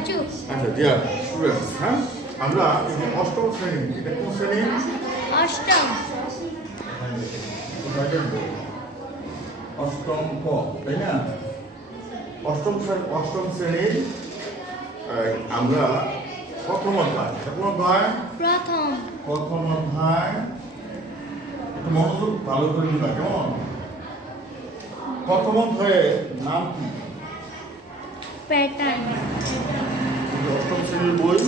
রাজু আচ্ছা dear students, হ্যাঁ আমরা অষ্টম শ্রেণী, এটা কোন শ্রেণী? অষ্টম অষ্টম ক, তাই না? অষ্টম শ্রেণীর আমরা প্রথম অধ্যায়, এটা কোন অধ্যায়? প্রথম অধ্যায়। একটু মনোযোগ ভালো করে নিবা, কেমন? প্রথম অধ্যায়ের নাম কি? প্যাটার্ন। অষ্টম শ্রেণীর বই,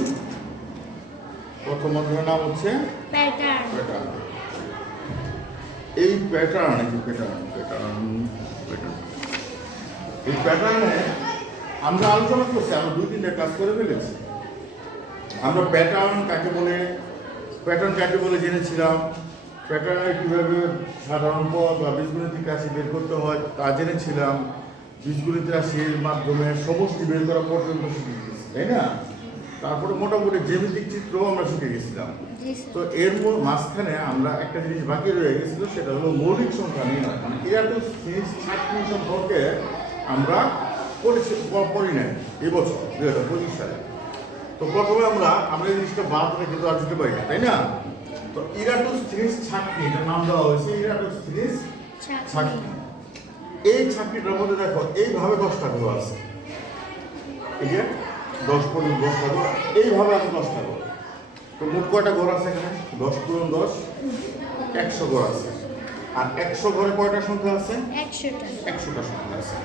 প্রথম অধ্যায়ের নাম হচ্ছে প্যাটার্ন। প্যাটার্ন। এই প্যাটার্ন এই প্যাটার্নে আমরা আলোচনা করছি, আমরা 2-3টা কাজ করে ফেলেছি। আমরা প্যাটার্ন কাকে বলে জেনেছিলাম, প্যাটার্নে কীভাবে সাধারণ পদ বা বীজগণিতিক রাশি বের করতে হয় তা জেনেছিলাম, বীজগণিত রাশির মাধ্যমে সমষ্টি বের করা পর্যন্ত শিখে গেছি, তাই না? তারপরে মোটামুটি জ্যামিতিক চিত্রও আমরা শিখে গেছিলাম। তো এর মাঝখানে আমরা একটা জিনিস বাকি রয়ে গেছিল, সেটা হলো মৌলিক সংখ্যা নির্ণয়, মানে ইরাটোস্থিনিস ছাঁকনি সম্পর্কে আমরা পড়ি নাই এবছর 2025 সালে। তো প্রথমে আমরা এই জিনিসটা বাদ রেখে তো আর দিতে পারি না, তাই না? তো ইরাটোস্থিনিস ছাঁকনি, এটার নাম দেওয়া হয়েছে ইরাটোস্থিনিস ছাঁকনি। এই ছাঁকনিটার মধ্যে দেখো এইভাবে 10টা ঘর আছে, এই যে 10 পর্যন্ত 10টা ঘর, এইভাবে আছে 10টা ঘর। তো মোট কয়টা ঘর আছে এখানে? 10 × 10 100 ঘর আছে। আর 100 ঘরে কয়টা সংখ্যা আছে? 100টা সংখ্যা আছে।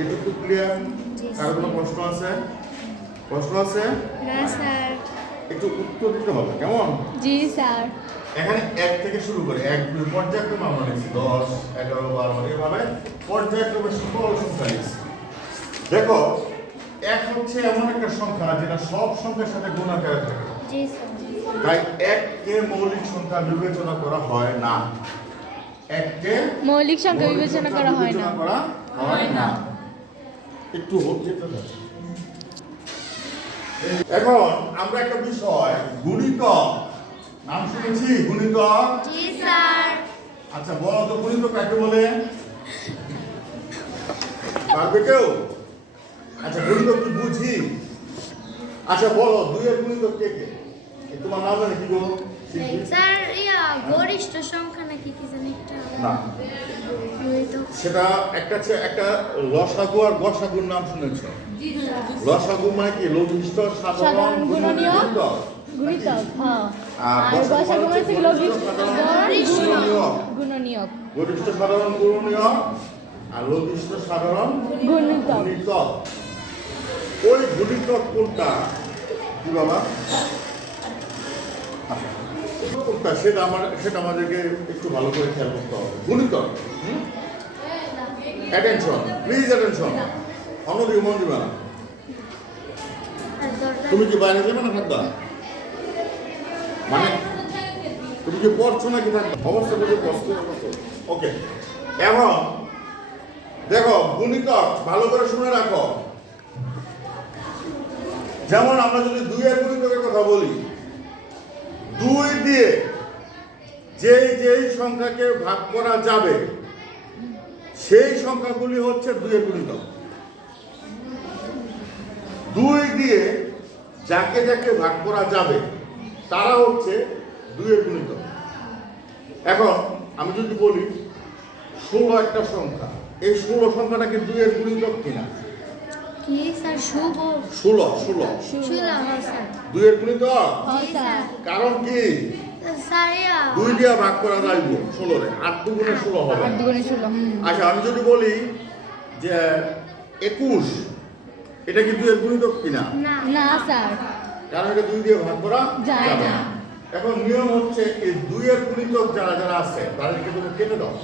এটুকু ক্লিয়ার? কারো কোনো প্রশ্ন আছে? না স্যার। একটু উত্তর দিতে হবে, কেমন? জি স্যার। এখানে 1 থেকে শুরু করে 1 2 পর্যায়ক্রমে আমরা নিচ্ছি 10 11 12 এভাবে পর্যায়ক্রমে সকল সংখ্যা নিচ্ছি। দেখো 1 হচ্ছে এমন একটা সংখ্যা যেটা সব সংখ্যার সাথে গুণ আকারে থাকে। জি স্যার। তাই 1 কে মৌলিক সংখ্যা বিবেচনা করা হয় না। 1 কে মৌলিক সংখ্যা বিবেচনা করা হয় না। একটু যেতে দাও। এখন আমরা একটা বিষয় গুণিতক, নাম শুনেছি গুণিতক? জি স্যার। আচ্ছা বলো তো গুণিতক কাকে বলে? পারবে কেউ? আচ্ছা গুণিতক কি বুঝি? আচ্ছা বলো 2 এর গুণিতক কে কে? তোমার নাম জানি কি গো? স্যার গরিষ্ঠ সংখ্যা নাকি কি জানি একটা না, সেটা একটা লসাগু আর গসাগুর নাম শুনেছো? লসাগু মানে কি? লঘিষ্ঠ সাধারণ গুণনীয়ক। হ্যাঁ। আর গসাগু মানে কি? গুণনীয়ক। গরিষ্ঠ সাধারণ গুণনীয়ক আর লঘিষ্ঠ সাধারণ গুণিতক। ওই গুণিতক কোনটা কি বাবা? কোনটা সেটা আমাদেরকে একটু ভালো করে খেয়াল করতে হবে। গুণিতক, অ্যাটেনশন প্লিজ, অ্যাটেনশন। অন্যদিকে মন দিবা না। তুমি কি বাইরে যাবে না থাকবা? মানে তুমি কি পড়ছো নাকি থাকবা? অবস্থা বুঝে পড়ছো। ওকে, এখন দেখো গুণিতক ভালো করে শুনে রাখো। যেমন আমরা যদি 2 এর গুণিতকের কথা বলি, 2 দিয়ে যেই সংখ্যাকে ভাগ করা যাবে সেই সংখ্যাগুলি হচ্ছে 2 এর গুণিতক। 2 দিয়ে যাকে ভাগ করা যাবে তারা হচ্ছে 2 এর গুণিতক। এখন আমি যদি বলি 16 একটা সংখ্যা, এই 16 সংখ্যাটা কি 2 এর গুণিতক কিনা? কি স্যার? 16 স্যার 2 এর গুণিতক? জি স্যার। কারণ কি? স্যার 2 দিয়ে ভাগ করা যাইব 16 রে, 8 × 16 হবে। 8 × 16। আচ্ছা আমি যদি বলি যে 21, এটা কি 2 এর গুণিতক কিনা? না স্যার, কারণ এটা 2 দিয়ে ভাগ করা যায় যাবে না। না। এখন নিয়ম হচ্ছে এই 2 এর গুণিতক যারা আছে তাদেরকে তুমি কেটে দাও।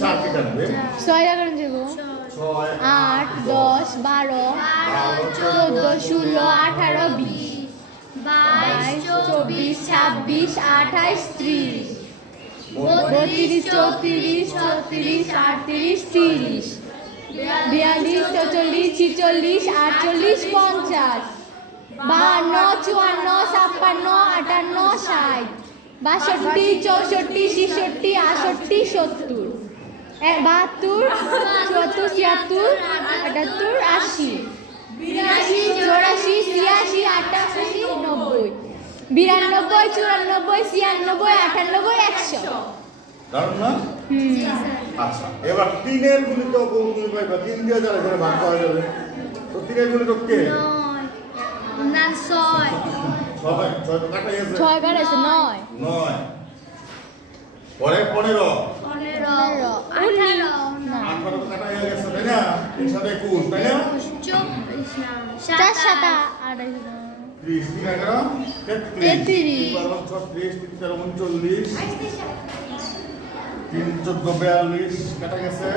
4 কেটে নেবে। 6 করে দেব। 6 8 10 12 14 16 18 20 22 24 26 28 30 32 34 36 38 30 42 44 46 48 50 52 54 56 58 60 62 64 66 68 70 72 74 76 78 80 92, 94, 96, 98, 100। দারুণ না? জি স্যার আচ্ছা এবার তিনের গুণিতক তুমি পাইবা, তিন দিয়ে যারা এখানে ভাগ করা যাবে, তো তিনের গুণিতক কে? 9 না 6 ছয়, ছয় তো কাটা গেছে, 6 কাটাইছে 9, 9 পরে 15 15 18 18 তো কাটা হয়ে গেছে তাই না? 3 সাথে 21 তাই না? 24 না 4 7 7 30 3 11 33 36 3 13 39 3 14 42 কাটা গেছে,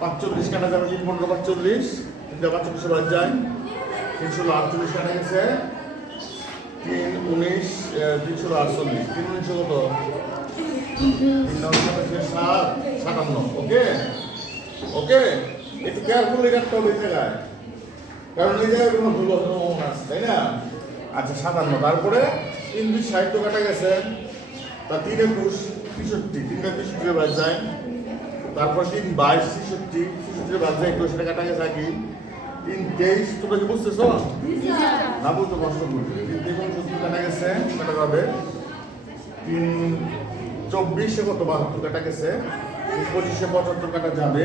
45 কাটা যাবে, 3 15 45 3 45 বাদ যায়, 3 16 48 কাটা গেছে, 3 19 3 16 48 3 19 কত? 3 9 7 57 ওকে ওকে, একটু কেয়ারফুলি কাটতে হবে এই জায়গায়, কারণ এই জায়গায় কোনো ভুল আছে তাই না? আচ্ছা 57, তারপরে 3 20 60 কাটা গেছে, তা 3 21 63 3 63 বাদ যায়, তারপর 3 22 66 66 বাদ যায় 21 কাটা গেছে আগে, 3 23 তোমরা কি বুঝতেছো? না বুঝতে কষ্ট বুঝবে, 3 23 70 কাটা গেছে, কাটা যাবে, 3 24 কত 72 কাটা গেছে, 25 75 কাটা যাবে,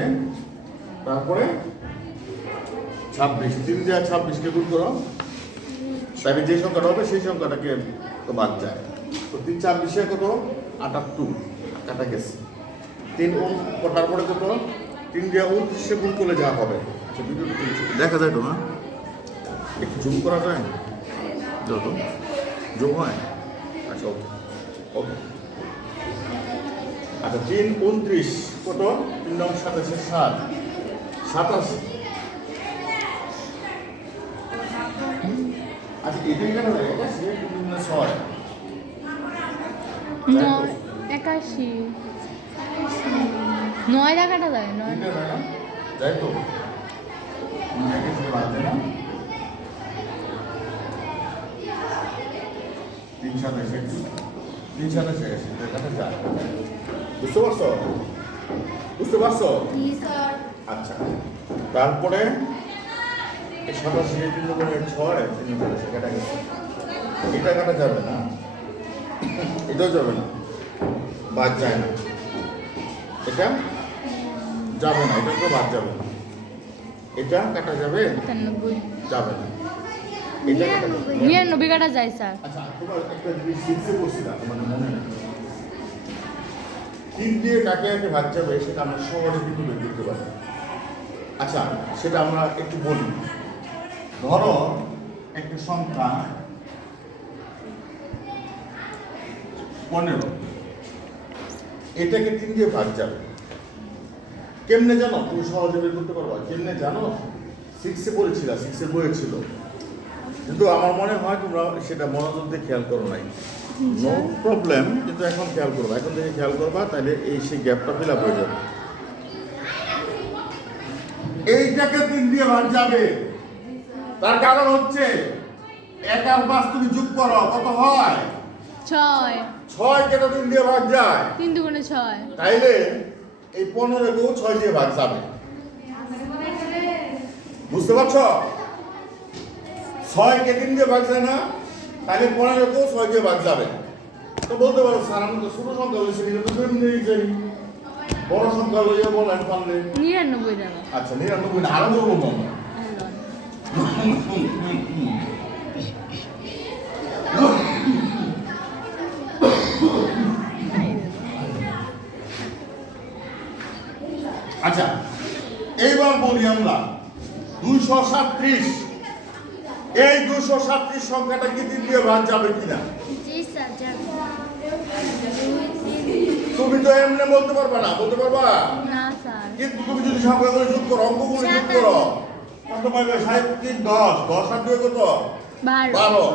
তারপরে 26 3 দিয়ে 26 কে গুণ করো, তাহলে যে সংখ্যাটা হবে সেই সংখ্যাটাকে তো বাদ যায়, তো 3 26 কত 78 কাটা গেছে, 3 তারপরে কত 3 দিয়ে 29 গুণ করলে যা হবে, আচ্ছা ভিডিওটা দেখা যায় তো না, একটু জুম করা যায় যত জুম হয়, আচ্ছা ওকে ওকে, আচ্ছা 3 29 কত 3 9 27 7 87, আচ্ছা এটাই কেন হয় এটা সে 6 9 81, 9 দা কাটা যায় 9, এটা হয় না যাই তো এটাকে সে বাজে না 3 27 3 27 এটা কাটা যায়, বুঝতে পারছো? বুঝতে পারছো? জি স্যার আচ্ছা তারপরে এই 87 3 গুণে 6 3 গুণে কাটা গেছে, এটা কাটা যাবে না, এটাও যাবে না, বাদ যায় না, এটা যাবে না, এটা তো বাদ যাবে না, এটা কাটা যাবে 97, যাবে না, এটা কাটা যাবে 99 কাটা যায় স্যার। আচ্ছা তোমার একটা জিনিস শিখতে বলছিলাম তোমার মনে নেই, 3 দিয়ে কাকে কাকে ভাগ যাবে সেটা আমরা সহজে কিন্তু বের করতে পারি, আচ্ছা সেটা আমরা একটু বলি, ধরো একটা সংখ্যা 15, এটাকে 3 দিয়ে ভাগ যাবে, কেমনে জানো? তুমি সহজে বের করতে পারবা কেমনে জানো? 6 এ পড়েছিল, 6 এর বইয়ে ছিল, কিন্তু আমার মনে হয় তোমরা সেটা মনোযোগ দিয়ে খেয়াল করো নাই, নো প্রবলেম, কিন্তু এখন খেয়াল করবা, এখন থেকে খেয়াল করবা, তাহলে এই সেই গ্যাপটা ফিল আপ হয়ে যাবে, এইটাকে 3 দিয়ে ভাগ যাবে, তার কারণ হচ্ছে 1 আর 5 তুমি যোগ করো কত হয় 6, 6 কেটে 3 দিয়ে ভাগ যায়, 3 দুগুণে 6, তাইলে এই 15 কেও 6 দিয়ে ভাগ যাবে, বুঝতে পারছো? 6 কে 3 দিয়ে ভাগ যায় না, তাহলে 15 কেও 6 দিয়ে ভাগ যাবে, তো বলতে পারো স্যার আমি তো ছোট সংখ্যা হয়েছে কিন্তু নিয়ে যাই, বড় সংখ্যা লইয়া বলেন পারলে, 99 জানো। আচ্ছা 99 না আরো বলবো না, আচ্ছা এইবার বলি আমরা 237, এই 237 সংখ্যাটা কি 3 দিয়ে ভাগ যাবে কিনা? জি স্যার যাবে তুমি তো এমনি বলতে পারবা না, বলতে পারবা? না স্যার। কিন্তু তুমি যদি সংখ্যাগুলো যোগ করো, অঙ্কগুলো যোগ করো, কত পাইবে? 7 3 10, 10 আর 2 কত? 12,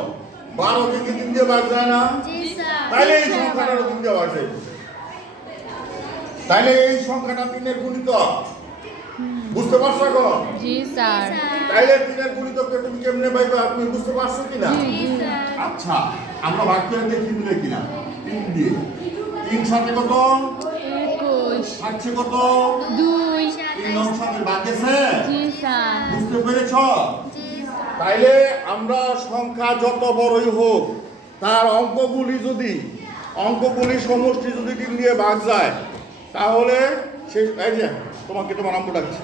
12 কে কি 3 দিয়ে ভাগ যায় না? জি স্যার তাইলে এই সংখ্যাটারও 3 দিয়ে ভাগ যায়, তাইলে এই সংখ্যাটা 3 এর গুণিতক, বুঝতে পারছো এখন? জি স্যার। তাইলে 3 এর গুণিতককে তুমি কেমনে পাইবে আপনি বুঝতে পারছো কিনা? জি স্যার আচ্ছা আমরা ভাগ করে দেখি মিলে কিনা, 3 দিয়ে 3 সাথে কত 21, 7 কত 2, 3 9 সাথে ভাগ গেছে, জি স্যার। বুঝতে পেরেছ? জি স্যার তাইলে আমরা সংখ্যা যত বড়ই হোক তার অঙ্কগুলি সমষ্টি যদি 3 দিয়ে ভাগ যায়, তাহলে এই যে তোমাকে তোমার অঙ্ক ডাকছে,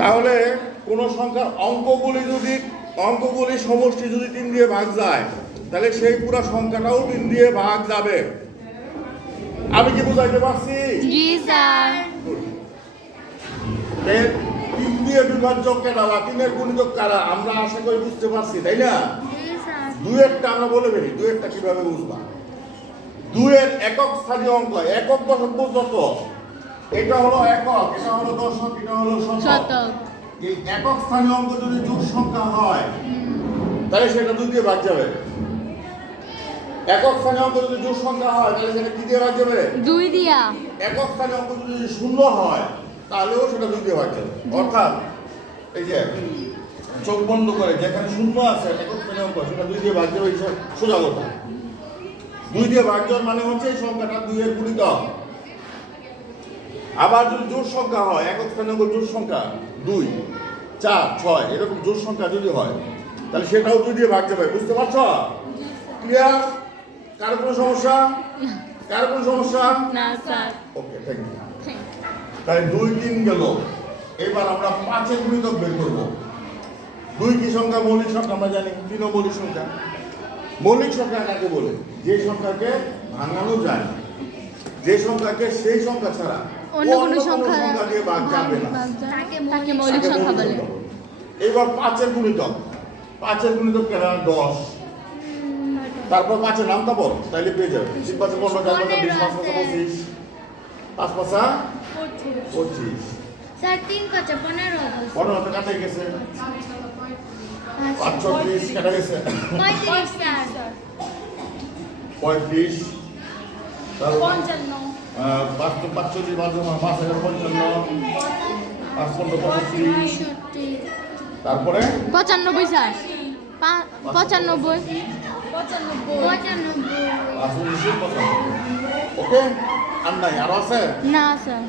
তাহলে কোনো সংখ্যার অঙ্কগুলি সমষ্টি যদি 3 দিয়ে ভাগ যায়, তাহলে সেই পুরো সংখ্যাটাও 3 দিয়ে ভাগ যাবে। আমি কি বুঝাইতে পারছি? জি স্যার। 3 দিয়ে বিভাজ্য কেনা বা 3-এর গুণিতক কারা, আমরা আশা করি বুঝতে পারছি, তাই না? জি স্যার। 2-এরটা আমরা বলে বেরি, 2-এরটা কিভাবে বুঝবা? 2-এর একক স্থানীয় অঙ্ক, একক দশক যত, এটা হলো একক, এটা হলো দশক, এটা হলো শতক। শতক। এই একক স্থানীয় অঙ্ক যদি জোড় সংখ্যা হয়, তাহলে সেটা 2 দিয়ে ভাগ যাবে। একক স্থানীয় অঙ্ক যদি জোড় সংখ্যা হয়, তাহলে সেটা কি দিয়ে ভাগ যাবে? 2 দিয়া। একক স্থানীয় অঙ্ক যদি শূন্য হয়, তাহলেও সেটা 2 দিয়ে ভাগ যাবে। অর্থাৎ এই যে চোখ বন্ধ করে যেখানে শূন্য আছে একক স্থানীয় অঙ্ক, সেটা 2 দিয়ে ভাগ যাবে, এই সোজা কথা। 2 দিয়ে ভাগ যাওয়ার মানে হচ্ছে এই সংখ্যাটা 2-এর গুণিতক। আবার যদি জোড় সংখ্যা হয়, একক স্থানীয় অঙ্ক জোড় সংখ্যা 2, 4, 6 এরকম জোড় সংখ্যা যদি হয়, তাহলে সেটাও 2 দিয়ে ভাগ যাবে। বুঝতে পারছো? ক্লিয়ার? কার কোনো সমস্যা? কার কোনো সমস্যা? না স্যার। Okay, thank you. তাই 2, 3 গেল। এবার আমরা 5-এর গুণিতক বের করব। 2 কি সংখ্যা? মৌলিক সংখ্যা আমরা জানি। 3ও মৌলিক সংখ্যা। মৌলিক সংখ্যা কাকে বলে? যে সংখ্যাকে ভাঙানো যায়, যে সংখ্যাকে সেই সংখ্যা ছাড়া অন্য কোনো সংখ্যা দিয়ে ভাগ যাবে না, তাকে মৌলিক সংখ্যা বলে। এবার 5-এর গুণিতক। 5-এর গুণিতক কেন? 10। তারপর 5-এর নামটা বল, তাইলে পেয়ে যাবে। 3 5 15 4 5 20 5 5 25 5 5 25। স্যার 3 5 15 15 তো কাটাই গেছে। 5 36 কাটা গেছে। 35 স্যার। 35 তারপর 55 5 তো 45 5 5 55 5 15 25। 65 তারপরে 95 স্যার। 95 ওকে। আর নাই, আরো আছে? না স্যার।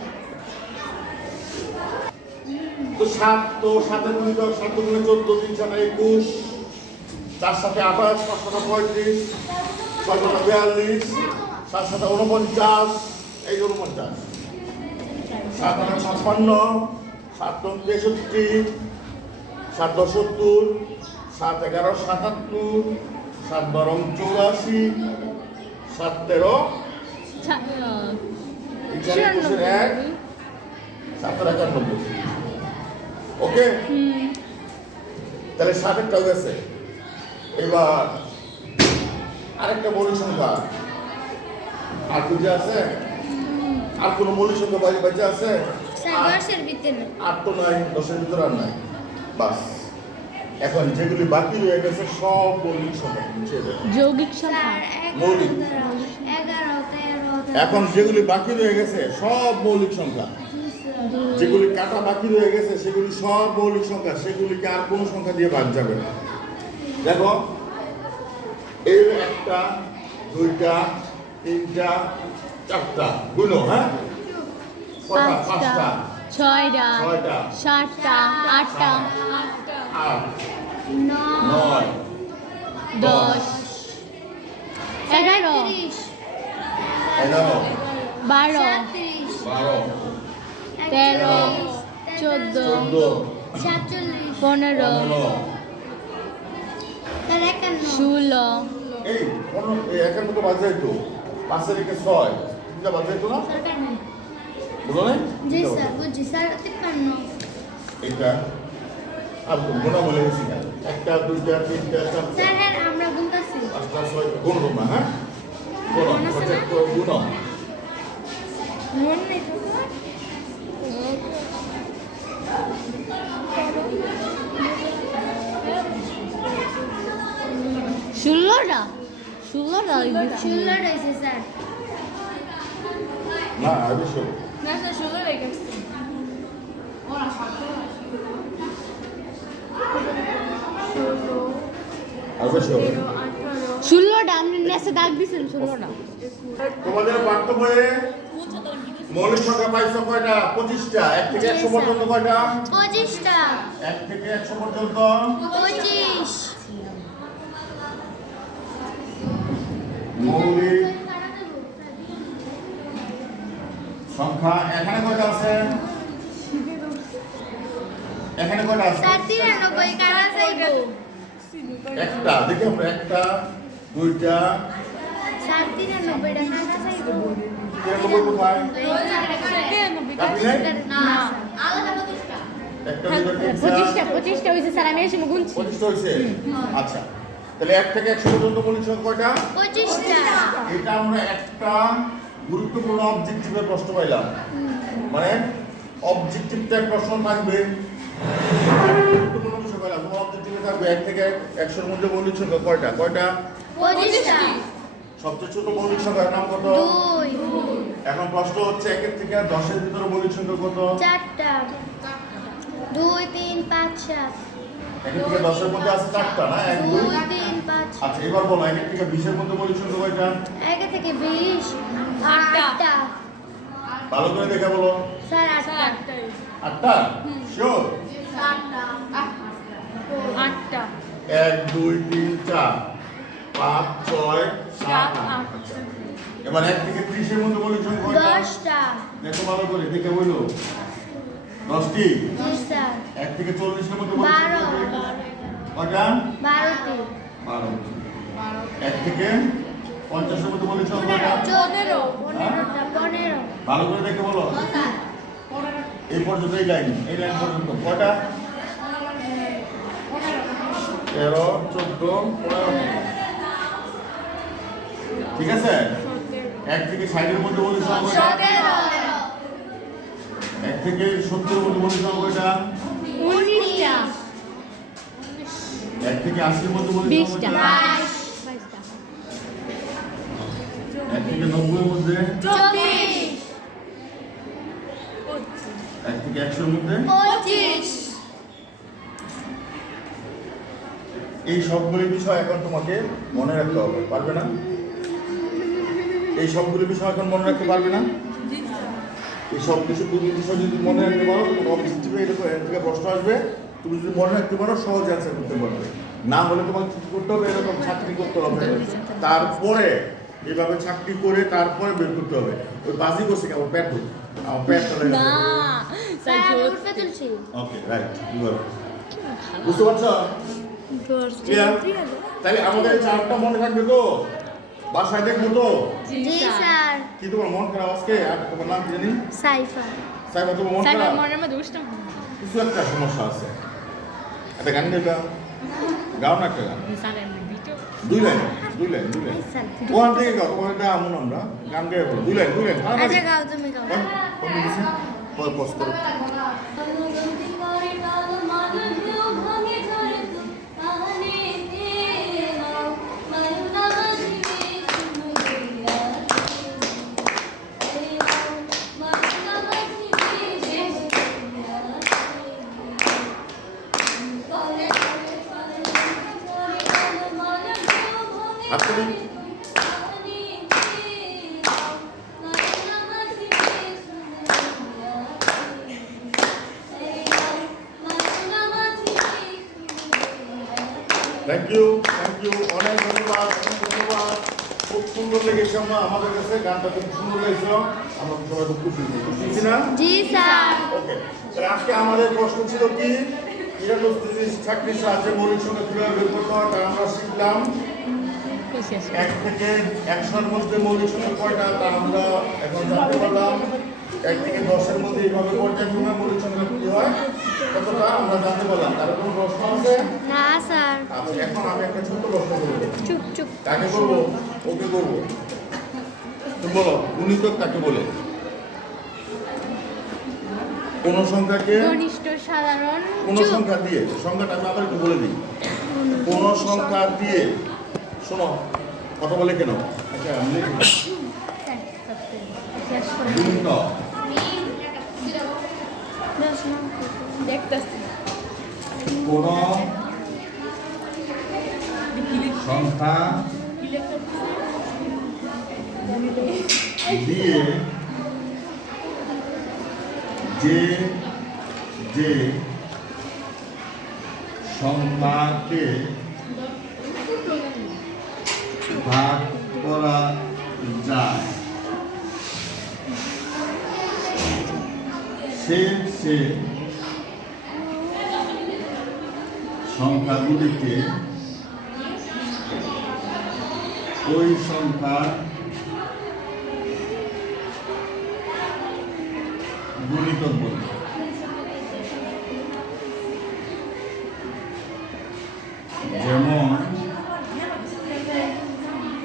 তো 7, তো 7-এর গুণিতক 7 গুণে 14, 3 7 21, 4 7 28, 5 7 35, 6 7 42, 7 7 49, এই 49, 7 8 56, 7 9 63, 7 10 70, 7 11 77, 7 12 84, 7 13 91, ওকে। তাহলে 7-এরটাও গেছে। এবার আরেকটা মৌলিক সংখ্যা আর খুঁজে আছে? আর কোনো মৌলিক সংখ্যা বাইরে আছে? স্যার 10-এর ভিতরে। আর তো নাই, 10-এর ভিতরে আর নাই। বাস, এখন যেগুলি বাকি রয়ে গেছে সব মৌলিক সংখ্যা। যৌগিক সংখ্যা। স্যার মৌলিক। 11 13 এখন যেগুলি বাকি রয়ে গেছে সব মৌলিক সংখ্যা। যেগুলি কাটা বাকি রয়ে গেছে সেগুলি সব মৌলিক সংখ্যা, সেগুলিকে আর কোনো সংখ্যা দিয়ে ভাগ যাবে না। দেখো, এই 1টা 2টা 3টা 4টা গুলো, হ্যাঁ, 5টা 6টা 6টা 7টা 8টা 8 9 9 10 11 11 12 12 13 14 46 15 স্যার 51 16 এই 1-এর মতো বাজে তো 5-এর একে 6 তিনটা বাজে তো না, স্যার কাটেন। বুঝলো না? জি স্যার বুঝছি স্যার 53 এটা আর গুণা বলে গেছি না, 1টা 2টা 3টা 4টা স্যার হ্যাঁ আমরা গুনতাছি 5টা 6টা গুণ না, হ্যাঁ গুণ হচ্ছে গুণ। মন নেই তো স্যার। ষোলোটা 16টা 16 হয়েছে স্যার। না অবশ্যই না স্যার 16 রেখে আসছে। অবশ্যই 16টা আপনি নেসে দাগ দিছেন 16টা। তোমাদের পাঠ্য বইয়ে মৌলিক সংখ্যা পাইছো কয়টা? 25টা। 1 থেকে 100 পর্যন্ত কয়টা? 25টা 1 থেকে 100 পর্যন্ত 25 মৌলিক সংখ্যা এখানে কয়টা আছে? এখানে কয়টা আছে? স্যার 93 কারা যাইবো? একটা দেখি আমরা একটা দুইটা স্যার 93 টা কারা যাইবো? 93 কোথায়? কাটি নাই? না আলাদা প্রতিষ্ঠা একটা দুইটা তিনটা 25টা হয়েছে স্যার, আমি এসে গুনছি। 25 হয়েছে। আচ্ছা তাহলে 1 থেকে 100 পর্যন্ত মৌলিক সংখ্যা কয়টা? 25টা। এটা আমরা একটা গুরুত্বপূর্ণ অবজেক্টিভের প্রশ্ন পাইলাম। মানে অবজেক্টিভ ট্যাগ প্রশ্ন থাকবে, গুরুত্বপূর্ণ বিষয় পাইলাম। তোমার অবজেক্টিভে থাকবে 1 থেকে 100 এর মধ্যে মৌলিক সংখ্যা কয়টা? 25টা। সবচেয়ে ছোট মৌলিক সংখ্যার নাম কত? 2 এখন প্রশ্ন হচ্ছে 1 থেকে 10 এর ভিতরে মৌলিক সংখ্যা কত? 4টা 2 3 5 7 1 থেকে 10 এর মধ্যে আছে 4টা না? 1 2 2 3 5 আচ্ছা এবার বলো 1 থেকে 20 এর মধ্যে মৌলিক সংখ্যা কয়টা? 1 থেকে 20 8টা। ভালো করে দেখে বলো। স্যার 8টা। 8টা শিওর? 8টা 1 2 3 4 5 6 7 8। এবার 1 থেকে 30 এর মধ্যে মৌলিক সংখ্যা কয়টা? 10টা। দেখো ভালো করে দেখে বলো। 10টি। জি স্যার। 1 থেকে 40 এর মধ্যে মৌলিক সংখ্যা 12 কয়টা? 12টি 12। 1 থেকে 50 এর মধ্যে মৌলিক সংখ্যা কয়টা? 15 15টা। ভালো করে দেখে বলো। এই পর্যন্ত এই লাইন পর্যন্ত কয়টা? 13 14 15। ঠিক আছে? 1 থেকে 60 এর মধ্যে মৌলিক সংখ্যা কয়টা? 1 থেকে 70 এর মধ্যে মৌলিক সংখ্যা কয়টা? 19টা 1 থেকে 80 এর মধ্যে মৌলিক সংখ্যা 20টা কয়টা? 22টা 1 থেকে 90 এর মধ্যে 24 1 থেকে 100 এর মধ্যে 25 এই সবগুলি বিষয় এখন তোমাকে মনে রাখতে হবে, পারবে না? এই সবগুলি বিষয় এখন মনে রাখতে পারবে না? এই সব কিছু তুমি বিষয় যদি মনে রাখতে পারো, তোমার অবজেক্টিভে এরকম এর থেকে প্রশ্ন আসবে, তুমি যদি মনে রাখতে পারো সহজ অ্যান্সার করতে পারবে। না হলে তোমাকে কি করতে হবে? এরকম চাকরি করতে হবে, তারপরে এইভাবে চাকরি করে তারপরে বের করতে হবে। ওই বাজি করছে কি আমার পেট ধরে, আমার পেট ধরে না স্যার আমি উঠতে তুলছি। ওকে রাইট বুঝতে পারছো? ক্লিয়ার? তাহলে আমাদের এই চারটা মনে থাকবে তো? বাসায় দেখবো তো? জি স্যার। কি তোমার মন খারাপ আজকে? আর তোমার নাম কি জানি? সাইফা। সাইবা তোমার মন স্যার খারাপ? মনের মধ্যে উষ্ণ কিছু একটা সমস্যা আছে। একটা গান গাইবা? গাও না একটা গান। স্যারের ভিডিও 2 লাইন। স্যার ওখান থেকে গাও, তোমার এটা আমন আমরা গান গাই বলো 2 লাইন আচ্ছা গাও তুমি গাও। কোন দিছে? পজ করো। হাততালি। থ্যাংক ইউ অনেক ধন্যবাদ। খুব সুন্দর লেগেছে আমাদের কাছে, গানটা খুব সুন্দর লেগেছে। আমরা সবাই খুব খুশি না? জি স্যার। ওকে, তাহলে আজকে আমাদের প্রশ্ন ছিল কি, ইরাটোস্থিতিস চাকরির সাহায্যে মৌলিক সংখ্যা কিভাবে বের করতে হয় তা আমরা শিখলাম। 1 থেকে 100 এর মধ্যে মৌলিক সংখ্যা কয়টা তা আমরা এখন জানতে পারলাম। 1 থেকে 10 এর মধ্যে এইভাবে পর্যায়ক্রমে মৌলিক সংখ্যা কি হয় কতটা আমরা জানতে পারলাম। তার কোনো প্রশ্ন আছে? না স্যার। আচ্ছা এখন আমি একটা ছোট্ট প্রশ্ন করবো। চুপ। কাকে করবো? ওকে করবো। তুমি বলো গুণিতক কাকে বলে? কোন সংখ্যাকে ঘনিষ্ঠ সাধারণ কোন সংখ্যা দিয়ে, সংখ্যাটা আমি আবার একটু বলে দিই। কোন সংখ্যা দিয়ে, শোনো কথা বলে কেন? আচ্ছা আমি লিখি। গুণিতক দেখতেছি কোন সংখ্যা দিয়ে যে সংখ্যাকে ভাগ করা যায় সে সংখ্যাগুলিকে ওই সংখ্যা গুণিতক বলে। যেমন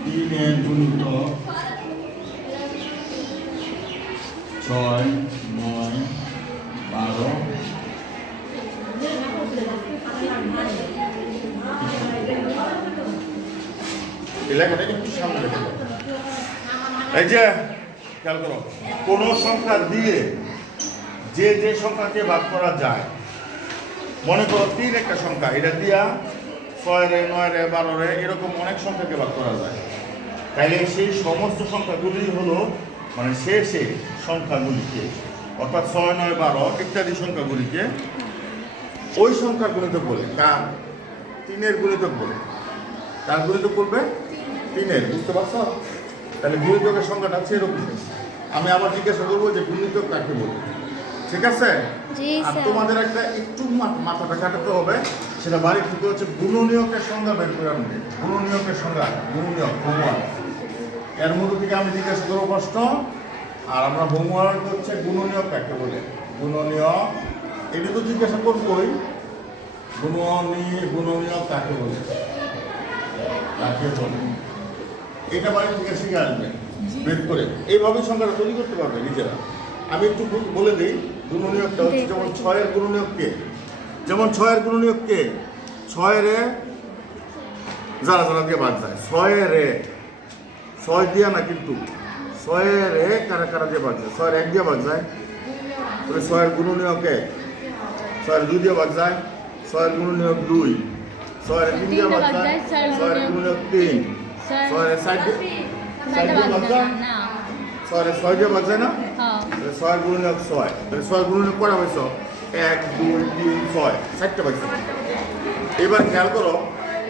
3 এর গুণিতক 6, 9, 12। লেখাটা একটু সামনে রেখে দাও। এই যে খেয়াল করো, কোন সংখ্যা দিয়ে যে সংখ্যাকে ভাগ করা যায়, মনে করো 3 একটা সংখ্যা, এটা দিয়া 6 রে 9 রে 12 রে এরকম অনেক সংখ্যাকে ভাগ করা যায়। তাইলে সেই সমস্ত সংখ্যাগুলি হলো মানে সে সংখ্যাগুলিকে অর্থাৎ 6, 9, 12 ইত্যাদি সংখ্যাগুলিকে ওই সংখ্যার গুণিতক বলে। কার? 3 এর গুণিতক বলে। তার গুণিতক করবে 3 এর, বুঝতে পারছো? তাহলে গুণিতকের সংখ্যাটা হচ্ছে এরকম। আমি আবার জিজ্ঞাসা করবো যে গুণিতক কাকে বলে, ঠিক আছে? আর তোমাদের একটা একটু মাথাটা কাটাতে হবে, সেটা বাড়ির থেকে হচ্ছে গুণনীয়কের সংজ্ঞা বের করে আনবে। গুণনীয়কের সংজ্ঞা, গুণনীয়ক হোমওয়ার্ক, এর মধ্যে থেকে আমি জিজ্ঞাসা করবো প্রশ্ন, আর আমরা হোমওয়ার্ক হচ্ছে গুণনীয়ক কাকে বলে। গুণনীয়ক এটা তো জিজ্ঞাসা করবোই, গুণনীয়ক কাকে বলে, কাকে বলে এটা বাড়ি থেকে শিখে আসবে বের করে। এইভাবে সংখ্যাটা তৈরি করতে পারবে নিজেরা। আমি একটু বলে দিই, গুণনীয়কটা হচ্ছে যেমন 6 এর গুণনীয়ককে, যেমন 6 এর গুণনীয়ককে 6 এর যারা দিয়ে ভাগ যায়, 6 এর 6 দিয়া না, কিন্তু 6 এর কারা দিয়ে ভাগ যায়, 6 এর 1 দিয়ে ভাগ যায়, 6 এর গুণনীয়কে 6 এর 2 দিয়ে ভাগ যায়, 6 এর গুণনীয়ক 2, 6 এর 3 দিয়ে ভাগ যায়, 6 এর গুণনীয়ক 3, 6 এর 4 দিয়ে ভাগ যায়, 6 এর 6 দিয়ে ভাগ যায় না, 6 এর গুণনীয়ক 6, তাহলে 6 এর গুণনীয়ক করা হয়েছে 1, 2, 3, 6, 4টা পাইছে। এবার খেয়াল করো,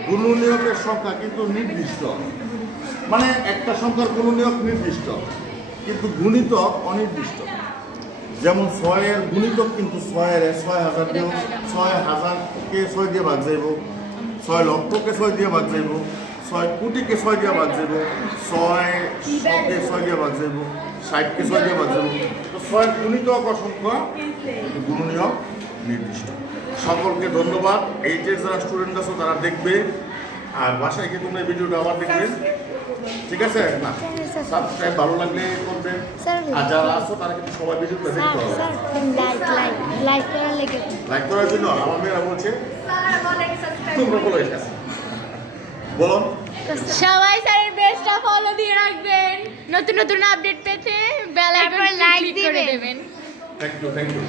গুণনীয়কের সংখ্যা কিন্তু নির্দিষ্ট, মানে একটা সংখ্যার গুণনীয়ক নির্দিষ্ট কিন্তু গুণিতক অনির্দিষ্ট। যেমন 6 এর গুণিতক কিন্তু 6 এর 6000 দিয়ে, 6000কে 6 দিয়ে ভাগ যাইব, 6 লক্ষকে 6 দিয়ে ভাগ যাইব, 6 কোটিকে 6 দিয়ে ভাগ যাইব, 600কে 6 দিয়ে ভাগ যাইব, 60কে 6 দিয়ে ভাগ যাইব। তো 6 গুণিতক অসংখ্য কিন্তু গুণনীয়ক নির্দিষ্ট। সকলকে ধন্যবাদ। এইচএস যারা স্টুডেন্ট আছো তারা দেখবে, আর বাসায় গিয়ে তোমরা এই ভিডিওটা আবার দেখবে, ঠিক আছে? না সাবস্ক্রাইব ভালো লাগলে করবে, আর যারা আসো তারা কিন্তু সবাই ভিডিওটা দেখতে হবে। লাইক করার জন্য আমার মেয়েরা বলছে, তোমরা বলো এটা বলো। সবাই স্যারের পেজটা ফলো দিয়ে রাখবেন, নতুন নতুন আপডেট পেতে বেল আইকনে ক্লিক করে দেবেন। Thank you.